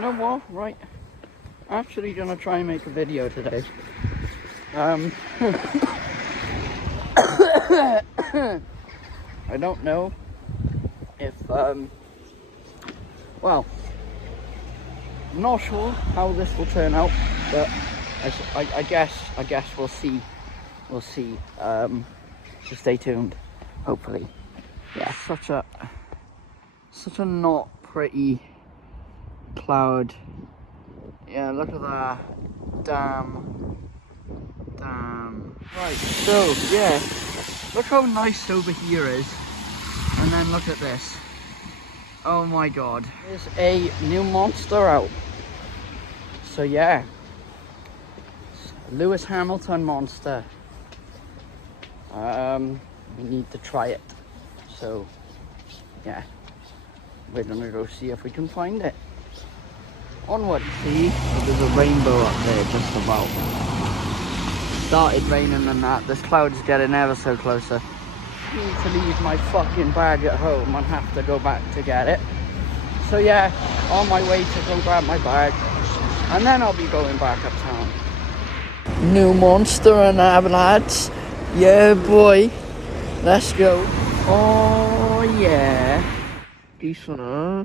You know what? Right. Actually gonna try and make a video today. I don't know if well, I'm not sure how this will turn out, but I guess we'll see. We'll see. So stay tuned. Hopefully. Yeah. Such a not pretty cloud. Yeah, look at that. Damn. Right, so yeah, look how nice over here is, and then look at this. Oh my god, there's a new monster out. So yeah, Lewis Hamilton monster. We need to try it. So yeah, we're gonna go see if we can find it. Onward. See, there's a rainbow up there just about. Started raining and that. This cloud's getting ever so closer. I need to leave my fucking bag at home and have to go back to get it. So yeah, on my way to go grab my bag, and then I'll be going back uptown. New monster and lads. Yeah boy, let's go. Oh yeah, decent huh?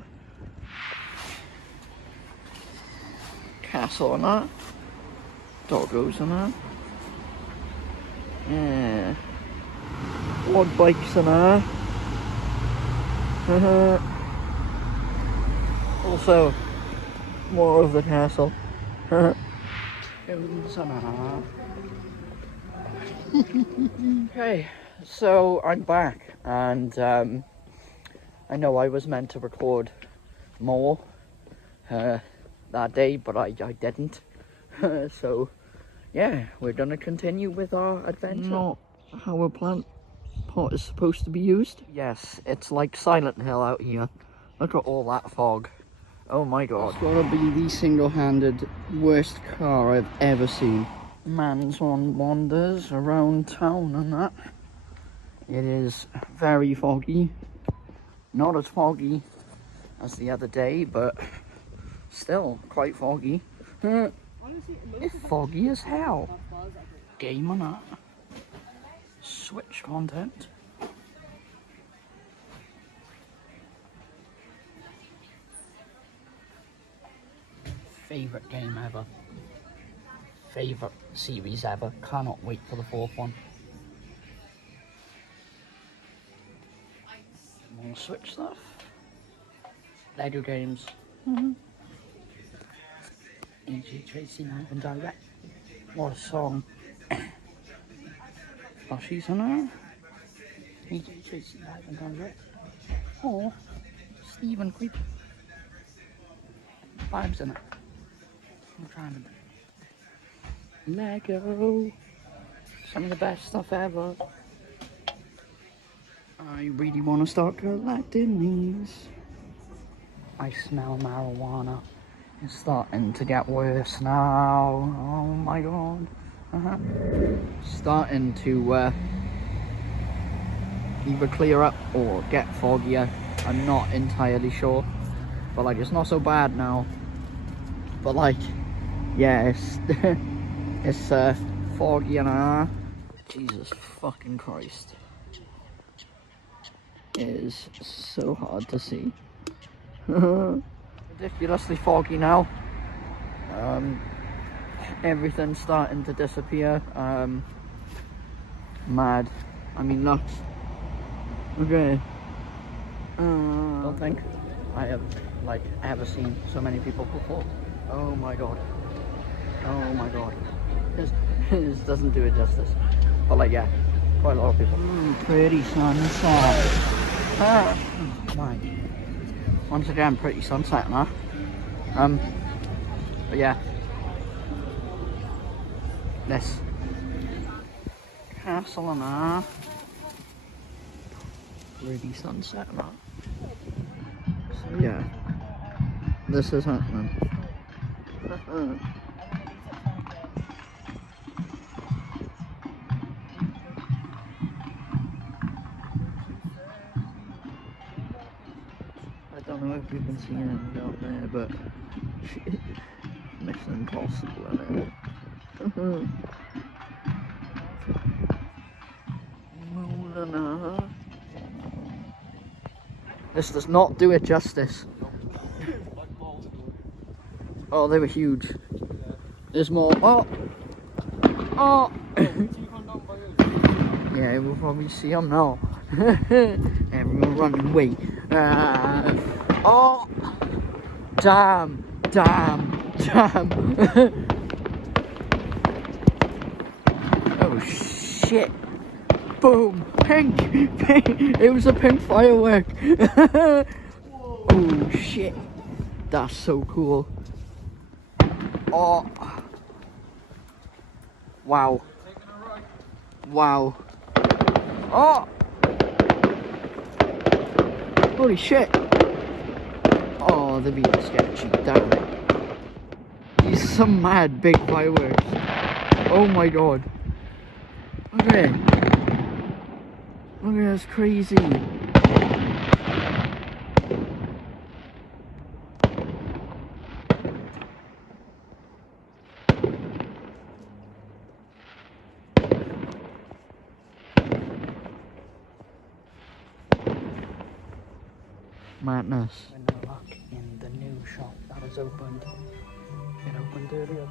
Castle and that. Doggos and that. Yeah. Quad bikes and that. Also, more of the castle. Okay, so I'm back, and I know I was meant to record more that day, but I didn't. So yeah, we're gonna continue with our adventure. Not how a plant pot is supposed to be used. Yes, it's like Silent Hill out here. Look at all that fog. Oh my god. It's gotta be the single-handed worst car I've ever seen. Man's on wanders around town and that. It is very foggy. Not as foggy as the other day, but still quite foggy. It's foggy as hell. Game or not. Switch content. Favorite game ever. Favorite series ever. Cannot wait for the 4th one. More Switch stuff. Lego games. E.G. Tracy Live and Direct. What a song. Oh, she's on her. E.G. Tracy Live and Direct. Oh, Stephen Creep. Vibes in it. I'm trying to. Lego. Some of the best stuff ever. I really want to start collecting these. I smell marijuana. It's starting to get worse now. Oh my god. Starting to either clear up or get foggier. I'm not entirely sure. But like, it's not so bad now. But like, yeah, it's foggy and Jesus fucking Christ. It is so hard to see. Ridiculously foggy now. Everything's starting to disappear. Mad. I mean, look. Okay. Don't think I have like ever seen so many people before. Oh my god. Oh my god. This doesn't do it justice. But like, yeah, quite a lot of people. Pretty sunset. My. Once again, pretty sunset, huh? But yeah. This castle and pretty sunset, huh? So yeah, this is happening. I don't know if you can see it down there, but Mission Impossible, isn't it? This does not do it justice. Oh, they were huge. There's more. Oh! Oh! Yeah, we'll probably see them now. Everyone running away. Oh! Damn! Damn! Damn! Oh shit! Boom! Pink! Pink! It was a pink firework! Oh shit! That's so cool. Oh! Wow! Wow! Oh! Holy shit! Oh, they're being sketchy. Damn it. These are some mad big fireworks. Oh my god. Look at it. Look at this crazy. Madness. We're luck in the new shop that is opened. It opened earlier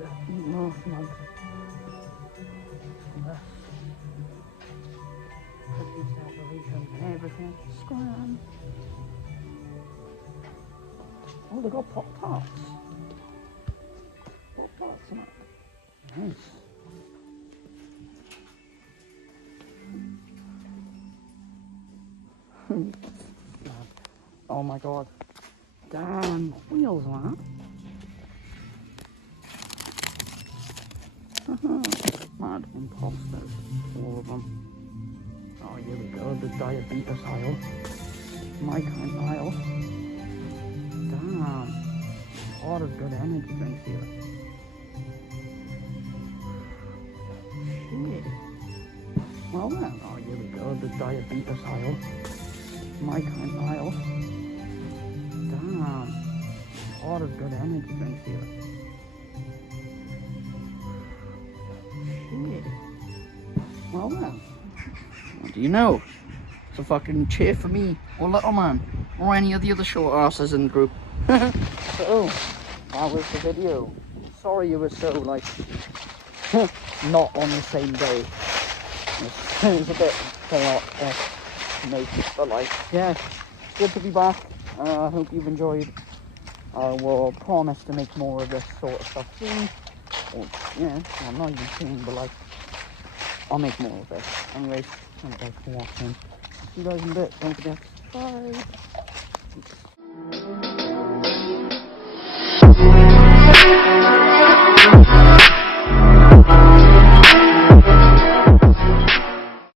last month. Decorations and everything. Scram. Oh, they got Pop Tarts. Pop Tarts and that. Nice. Oh my god. Damn, wheels on that. Mad imposters, all of them. Oh, here we go, the diabetes aisle. My kind of aisle. Damn. A lot of good energy drinks here. Shit. Well then, oh, here we go, the diabetes aisle. My kind of aisle. Damn. A lot of good energy drinks here. Shit. Well then. What do you know? It's a fucking cheer for me, or Little Man, or any of the other short asses in the group. So, that was the video. Sorry you were so, like, not on the same day. It was a bit chaotic, maybe, but like, yeah, it's good to be back. I hope you've enjoyed. I will promise to make more of this sort of stuff soon. Or, yeah, well, not even soon, but like, I'll make more of this. Anyways, thank you guys for watching. See you guys in a bit. Don't forget to subscribe.